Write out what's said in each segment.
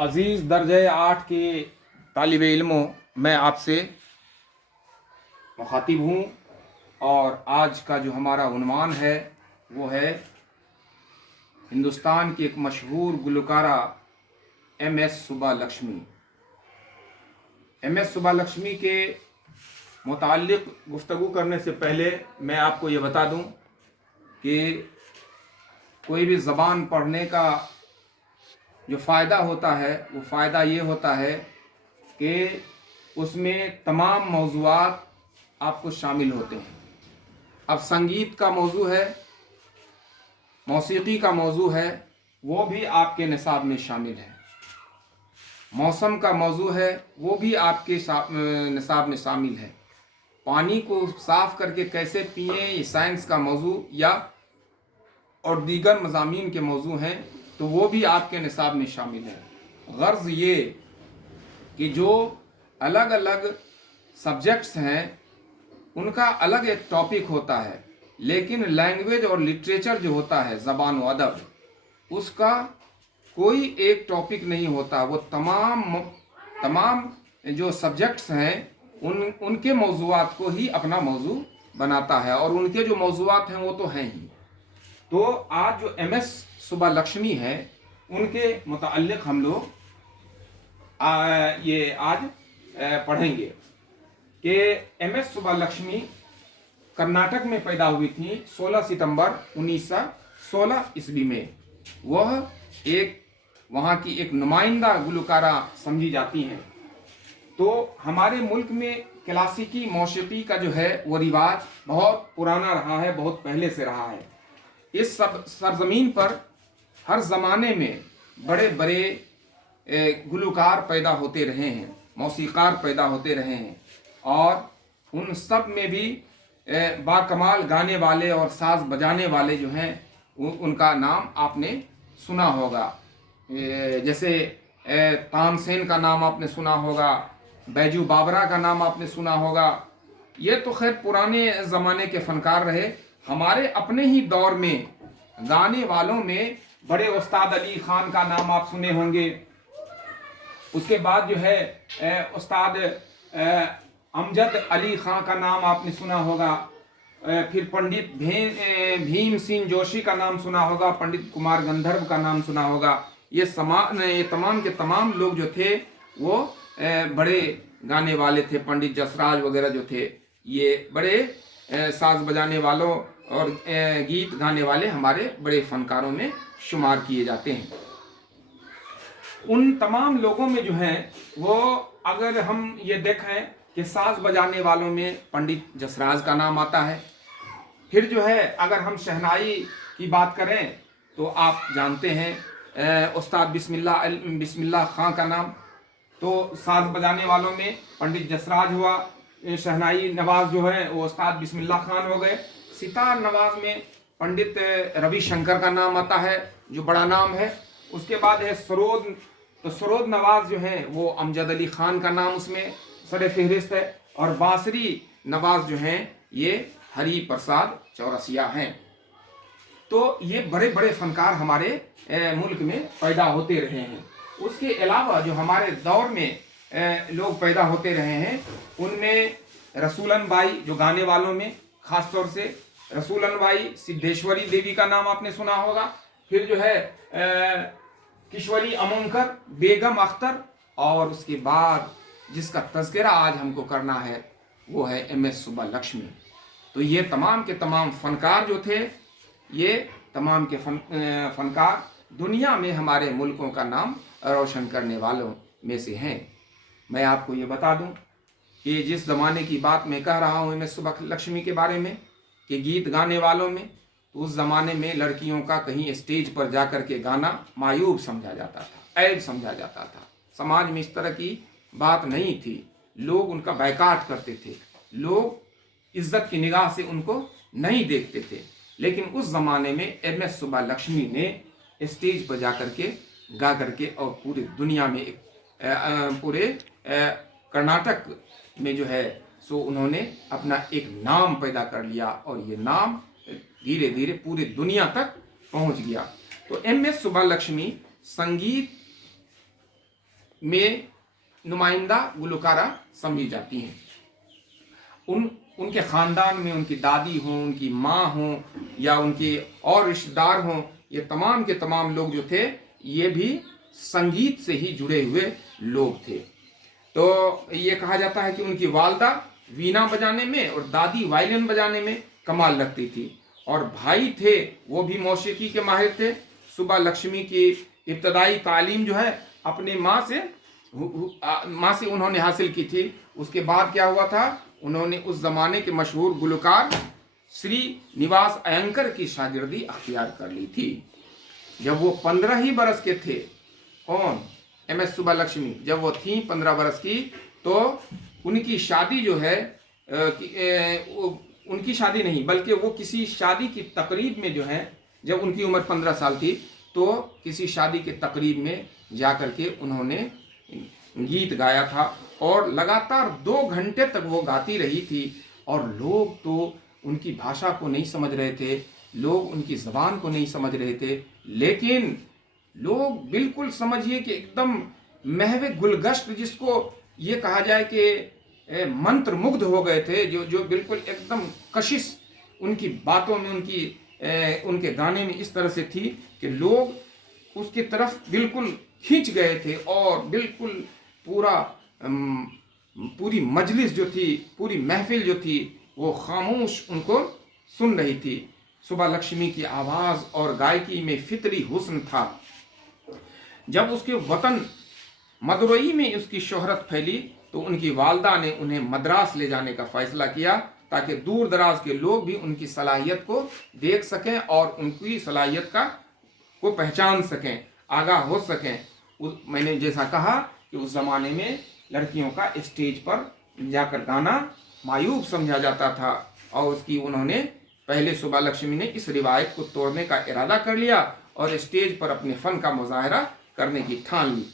अज़ीज़ दर्जे 8 के तालिब इल्मों, मैं आपसे मुखातिब हूँ और आज का जो हमारा उन्वान है वो है हिंदुस्तान की एक मशहूर गुलकारा एम.एस. सुब्बालक्ष्मी। एम.एस. सुब्बालक्ष्मी के मुताल्लिक़ गुफ्तगू करने से पहले मैं आपको ये बता दूँ कि कोई भी ज़बान पढ़ने का जो फ़ायदा होता है वो फ़ायदा ये होता है कि उसमें तमाम मौज़ूआत आपको शामिल होते हैं। अब संगीत का मौजू है, मौसीकी का मौजू है, वो भी आपके निसाब में शामिल है। मौसम का मौजू है, वो भी आपके निसाब में शामिल है। पानी को साफ़ करके कैसे पिएं, ये साइंस का मौजू या और दीगर मज़ामीन के मौजू हैं, तो वो भी आपके निसाब में शामिल है। गर्ज़ ये कि जो अलग अलग सब्जेक्ट्स हैं उनका अलग एक टॉपिक होता है, लेकिन लैंग्वेज और लिटरेचर जो होता है, ज़बान व अदब, उसका कोई एक टॉपिक नहीं होता। वो तमाम जो सब्जेक्ट्स हैं उनके मौज़ूआत को ही अपना मौजू बनाता है और उनके जो मौज़ूआत हैं वो तो हैं ही। तो आज जो एम.एस. सुब्बालक्ष्मी है उनके मुताल्लिक़ हम लोग ये आज पढ़ेंगे कि एम.एस. सुब्बालक्ष्मी कर्नाटक में पैदा हुई थी 16 सितंबर 1916 ईस्वी में। वह एक वहाँ की एक नुमाइंदा गुलकारा समझी जाती हैं। तो हमारे मुल्क में क्लासिकी मौसीकी का जो है वो रिवाज बहुत पुराना रहा है, बहुत पहले से रहा है। इस सब सरजमीन पर हर ज़माने में बड़े बड़े गुलकार पैदा होते रहे हैं, मौसीकार पैदा होते रहे हैं और उन सब में भी बाकमाल गाने वाले और साज बजाने वाले जो हैं उनका नाम आपने सुना होगा। जैसे तानसेन का नाम आपने सुना होगा, बैजू बावरा का नाम आपने सुना होगा। ये तो खैर पुराने ज़माने के फ़नकार रहे। हमारे अपने ही दौर में गाने वालों में बड़े उस्ताद अली ख़ान का नाम आप सुने होंगे। उसके बाद जो है उस्ताद अमजद अली ख़ान का नाम आपने सुना होगा। फिर पंडित भीम सिंह जोशी का नाम सुना होगा, पंडित कुमार गंधर्व का नाम सुना होगा। ये तमाम के तमाम लोग जो थे वो बड़े गाने वाले थे। पंडित जसराज वगैरह जो थे ये बड़े साज बजाने वालों और गीत गाने वाले हमारे बड़े फनकारों में शुमार किए जाते हैं। उन तमाम लोगों में जो हैं वो अगर हम ये देखें कि साज बजाने वालों में पंडित जसराज का नाम आता है। फिर जो है अगर हम शहनाई की बात करें तो आप जानते हैं उस्ताद बिस्मिल्लाह खां का नाम। तो साज बजाने वालों में पंडित जसराज हुआ, शहनाई नवाज जो है वो उस्ताद बिस्मिल्लाह खान हो गए। सितार नवाज में पंडित रविशंकर का नाम आता है जो बड़ा नाम है। उसके बाद है सरोद, तो सरोद नवाज जो है वो अमजद अली ख़ान का नाम उसमें सरे फहरिस्त है। और बांसुरी नवाज जो हैं ये हरि प्रसाद चौरसिया हैं। तो ये बड़े बड़े फनकार हमारे मुल्क में पैदा होते रहे हैं। उसके अलावा जो हमारे दौर में लोग पैदा होते रहे हैं उनमें रसूलन बाई जो गाने वालों में ख़ास तौर से रसूलन बाई, सिद्धेश्वरी देवी का नाम आपने सुना होगा। फिर जो है किशोरी अमोंकर, बेगम अख्तर और उसके बाद जिसका तज़किरा आज हमको करना है वो है एम.एस. सुब्बालक्ष्मी। तो ये तमाम के तमाम फ़नकार जो थे, ये तमाम के फ़नकार दुनिया में हमारे मुल्कों का नाम रोशन करने वालों में से हैं। मैं आपको ये बता दूं कि जिस ज़माने की बात मैं कह रहा हूँ एम.एस. सुब्बालक्ष्मी के बारे में कि गीत गाने वालों में, तो उस ज़माने में लड़कियों का कहीं स्टेज पर जा कर के गाना मायूब समझा जाता था, ऐब समझा जाता था। समाज में इस तरह की बात नहीं थी, लोग उनका बैकाट करते थे, लोग इज्जत की निगाह से उनको नहीं देखते थे। लेकिन उस ज़माने में एम.एस. सुब्बालक्ष्मी ने स्टेज पर जा कर के गा करके और पूरी दुनिया में पूरे कर्नाटक में जो है सो उन्होंने अपना एक नाम पैदा कर लिया और ये नाम धीरे धीरे पूरी दुनिया तक पहुंच गया। तो एम.एस. सुब्बालक्ष्मी संगीत में नुमाइंदा गुलकारा समझी जाती हैं। उनके ख़ानदान में उनकी दादी हों, उनकी माँ हों या उनके और रिश्तेदार हों, ये तमाम के तमाम लोग जो थे ये भी संगीत से ही जुड़े हुए लोग थे। तो ये कहा जाता है कि उनकी वालदा वीणा बजाने में और दादी वायलिन बजाने में कमाल रखती थी, और भाई थे वो भी मौसीकी के माहिर थे। सुबा लक्ष्मी की इब्तदाई तालीम जो है अपने माँ से उन्होंने हासिल की थी। उसके बाद क्या हुआ था, उन्होंने उस जमाने के मशहूर गुलकार श्री निवास अयंकर की शागिर्दी अख्तियार कर ली थी। जब वो 15 ही बरस के थे, कौन, MS सुबा लक्ष्मी, जब वो थी 15 बरस की, तो उनकी शादी जो है उनकी शादी नहीं बल्कि वो किसी शादी की तकरीब में जो है, जब उनकी उम्र 15 साल थी तो किसी शादी के तकरीब में जाकर के उन्होंने गीत गाया था, और लगातार 2 घंटे तक वो गाती रही थी। और लोग तो उनकी भाषा को नहीं समझ रहे थे, लोग उनकी ज़बान को नहीं समझ रहे थे, लेकिन लोग बिल्कुल समझिए कि एकदम महवे गुलगश्त, जिसको ये कहा जाए कि मंत्र मुग्ध हो गए थे, जो बिल्कुल एकदम कशिश उनकी बातों में, उनके गाने में इस तरह से थी कि लोग उसकी तरफ बिल्कुल खींच गए थे, और बिल्कुल पूरी मजलिस जो थी, पूरी महफिल जो थी, वो खामोश उनको सुन रही थी। सुबा लक्ष्मी की आवाज़ और गायकी में फितरी हुस्न था। जब उसके वतन मदुरई में उसकी शोहरत फैली तो उनकी वालदा ने उन्हें मद्रास ले जाने का फैसला किया, ताकि दूर दराज के लोग भी उनकी सलाहियत को देख सकें और उनकी सलाहियत को पहचान सकें, आगाह हो सकें। मैंने जैसा कहा कि उस ज़माने में लड़कियों का स्टेज पर जाकर गाना मायूब समझा जाता था, और उसकी उन्होंने पहले सुबा लक्ष्मी ने इस रिवायत को तोड़ने का इरादा कर लिया और स्टेज पर अपने फ़न का मुजाहरा करने की ठान ली।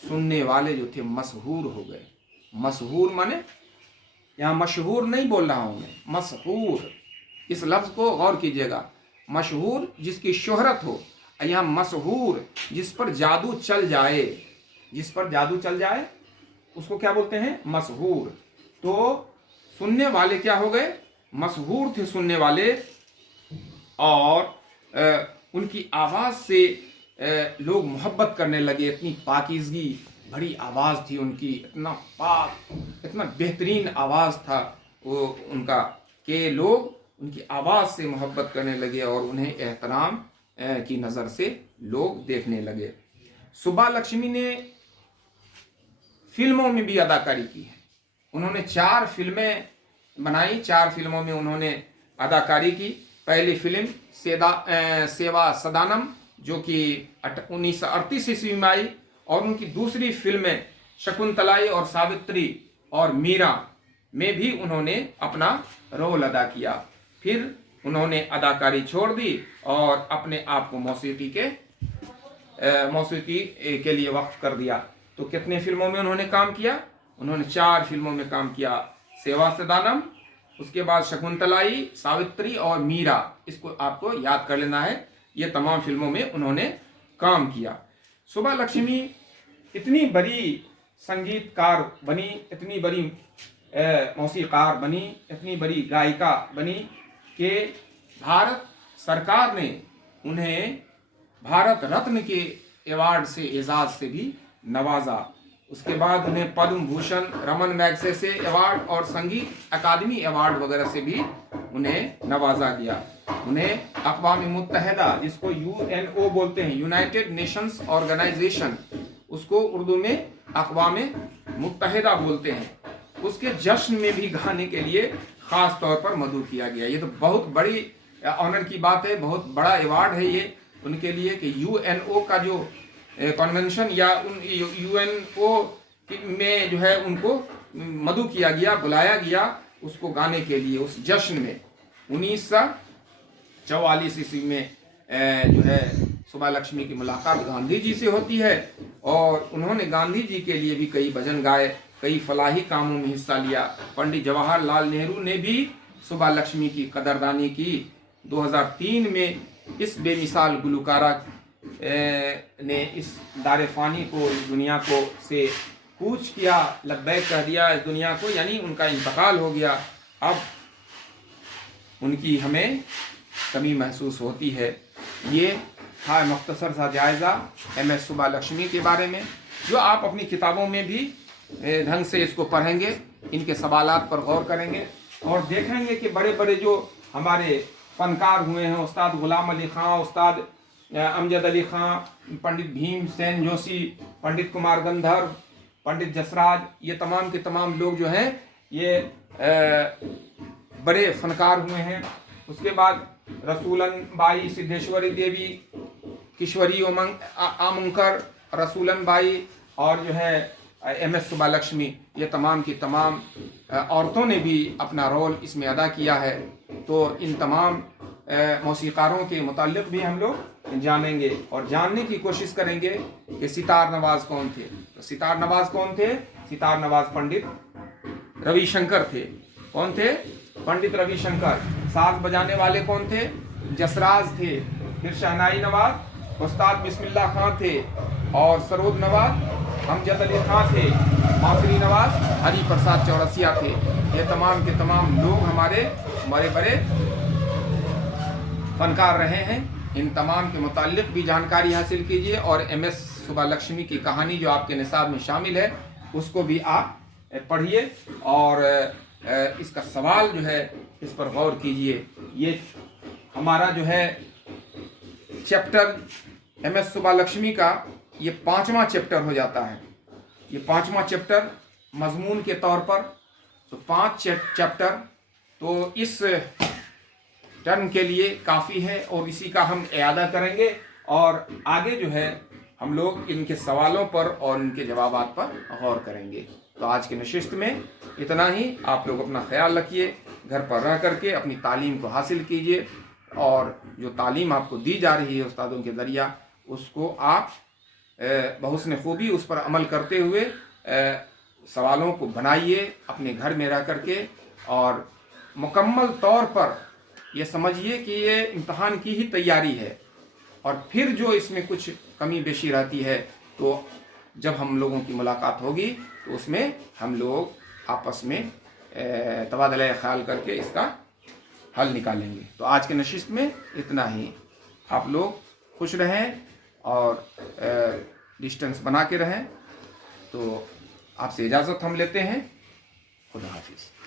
सुनने वाले जो थे मशहूर हो गए। मशहूर माने, यहाँ मशहूर नहीं बोल रहा हूँ मैं, मशहूर, इस लफ्ज़ को गौर कीजिएगा। मशहूर जिसकी शोहरत हो, यहाँ मशहूर जिस पर जादू चल जाए, जिस पर जादू चल जाए उसको क्या बोलते हैं, मशहूर। तो सुनने वाले क्या हो गए, मशहूर थे सुनने वाले, और उनकी आवाज़ से लोग मोहब्बत करने लगे। इतनी पाकीज़गी भरी आवाज़ थी उनकी, इतना पाक, इतना बेहतरीन आवाज़ था वो उनका, कि लोग उनकी आवाज़ से मोहब्बत करने लगे और उन्हें एहतराम की नज़र से लोग देखने लगे। सुबा लक्ष्मी ने फिल्मों में भी अदाकारी की है। उन्होंने 4 फिल्में बनाई, 4 फिल्मों में उन्होंने अदाकारी की। पहली फिल्म सेवा सदानम जो कि 1938 ईस्वी में आई, और उनकी दूसरी फिल्म शकुंतलाई और सावित्री और मीरा में भी उन्होंने अपना रोल अदा किया। फिर उन्होंने अदाकारी छोड़ दी और अपने आप को मौसीकी के लिए वक्फ कर दिया। तो कितने फिल्मों में उन्होंने काम किया, उन्होंने 4 फिल्मों में काम किया। सेवा सदानम, उसके बाद शकुंतलाई, सावित्री और मीरा, इसको आपको याद कर लेना है। ये तमाम फिल्मों में उन्होंने काम किया। सुबा लक्ष्मी इतनी बड़ी संगीतकार बनी, इतनी बड़ी मौसीकार बनी, इतनी बड़ी गायिका बनी कि भारत सरकार ने उन्हें भारत रत्न के अवार्ड से, एजाज से भी नवाजा। उसके बाद उन्हें पद्म भूषण, रमन मैगसेसे अवार्ड और संगीत अकादमी अवार्ड वगैरह से भी उन्हें नवाजा गया। उन्हें अक़वाम मुत्तहिदा, जिसको UNO बोलते हैं, यूनाइटेड नेशंस ऑर्गेनाइजेशन, उसको उर्दू में अक़वाम मुत्तहिदा बोलते हैं, उसके जश्न में भी गाने के लिए ख़ास तौर पर मदऊ किया गया। ये तो बहुत बड़ी ऑनर की बात है, बहुत बड़ा अवार्ड है ये उनके लिए कि UNO का जो कन्वेंशन या उन UNO में जो है उनको मदऊ किया गया, बुलाया गया उसको गाने के लिए उस जश्न में। 1944 ईस्वी में जो है सुबा लक्ष्मी की मुलाकात गांधी जी से होती है, और उन्होंने गांधी जी के लिए भी कई भजन गाए, कई फलाही कामों में हिस्सा लिया। पंडित जवाहरलाल नेहरू ने भी सुबा लक्ष्मी की कदरदानी की। 2003 में इस बेमिसाल गुलकारा ने इस दार फ़ानी को, इस दुनिया को से कूच किया, लब्बैक कह दिया इस दुनिया को, यानी उनका इंतकाल हो गया। अब उनकी हमें कमी महसूस होती है। ये था मुख्तसर सा जायज़ा MS सुब्बालक्ष्मी के बारे में, जो आप अपनी किताबों में भी ढंग से इसको पढ़ेंगे, इनके सवालात पर गौर करेंगे और देखेंगे कि बड़े बड़े जो हमारे फनकार हुए हैं, उस्ताद ग़ुलाम अली ख़ां, उस्ताद अमजद अली ख़ां, पंडित भीमसेन जोशी, पंडित कुमार गंधर्व, पंडित जसराज, ये तमाम के तमाम लोग जो हैं ये बड़े फनकार हुए हैं। उसके बाद रसूलन बाई, सिद्धेश्वरी देवी, किश्वरी आमंकर, रसूलन बाई और जो है MS सुब्बालक्ष्मी, ये तमाम की तमाम औरतों ने भी अपना रोल इसमें अदा किया है। तो इन तमाम मौसीकारों के मुताल्लिक़ भी हम लोग जानेंगे और जानने की कोशिश करेंगे कि सितार नवाज कौन थे। तो सितार नवाज कौन थे? सितार नवाज पंडित रविशंकर थे। कौन थे? पंडित रविशंकर। साज बजाने वाले कौन थे? जसराज थे। फिर शहनाई नवाज उस्ताद बिस्मिल्लाह खां थे और सरोद नवाज अमजद अली खां थे। बांसुरी नवाज हरि प्रसाद चौरसिया थे। ये तमाम के तमाम लोग हमारे बड़े बड़े फनकार रहे हैं। इन तमाम के मुताल्लिक़ भी जानकारी हासिल कीजिए और MS सुब्बालक्ष्मी की कहानी जो आपके निसाब में शामिल है उसको भी आप पढ़िए और इसका सवाल जो है इस पर गौर कीजिए। ये हमारा जो है चैप्टर MS सुब्बालक्ष्मी का ये 5वां चैप्टर हो जाता है। ये 5वां चैप्टर मजमून के तौर पर तो 5 चैप्टर तो इस टर्म के लिए काफ़ी है और इसी का हम इआदा करेंगे और आगे जो है हम लोग इनके सवालों पर और इनके जवाबात पर गौर करेंगे। तो आज की नशिस्त में इतना ही। आप लोग अपना ख्याल रखिए, घर पर रह करके अपनी तालीम को हासिल कीजिए और जो तालीम आपको दी जा रही है उस्तादों के ज़रिया उसको आप बहुस्न खूबी उस पर अमल करते हुए सवालों को बनाइए अपने घर में रह करके और मुकम्मल तौर पर ये समझिए कि ये इम्तहान की ही तैयारी है और फिर जो इसमें कुछ कमी बेशी रहती है तो जब हम लोगों की मुलाकात होगी तो उसमें हम लोग आपस में तबादला ख्याल करके इसका हल निकालेंगे। तो आज के नशिस्त में इतना ही। आप लोग खुश रहें और डिस्टेंस बना के रहें। तो आपसे इजाज़त हम लेते हैं। खुदा हाफिज़।